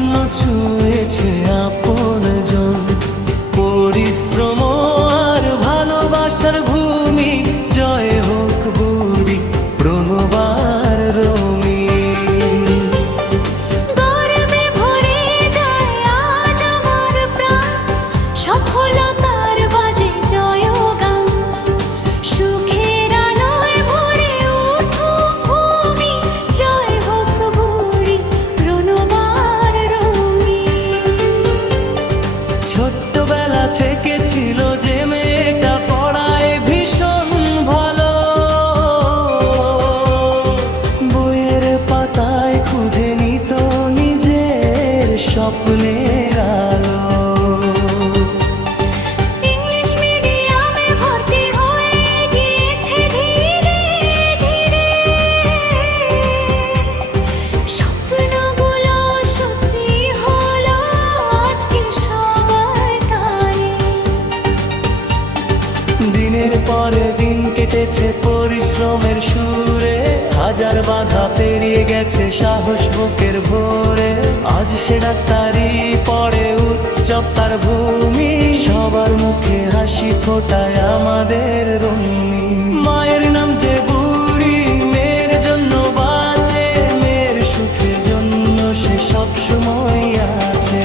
স্বপ্ন ছুঁয়েছে আপনজন। পরিশ্রম আর ভালোবাসার ভূমি, জয় হোক বুড়ি প্রণবার রমি। গর্বে ভরে যায় আজ আমার প্রাণ, সফলতার বাজে জয়গান। সুখের আলোয় ভরে উঠুক ভূমি, জয় হোক বুড়ি প্রণবার রমি। ছোট্টবেলা থেকে ছিল যে মেয়েটা পড়ায় ভীষণ ভালো, বইয়ের পাতায় খুঁজে নিত নিজের স্বপ্নের আলো। ইংলিশ মিডিয়ামে ভর্তি হয়ে গিয়েছে ধীরে ধীরে, স্বপ্নগুলো সত্যি হলো আজকে সবার টানে। দিনের পরে দিন কেটেছে পরিশ্রমের সুরে, হাজার বাধা পেরিয়ে গেছে সাহস বুকের ভোরে। আজ সে ডাক্তারি পড়ে উচ্চতার ভূমি, সবার মুখে হাসি ফোটায় আমাদের রুমি। মায়ের নাম যে বুড়ি, মেয়ের জন্য বাঁচে, মেয়ের সুখের জন্য সে সব সময় আছে।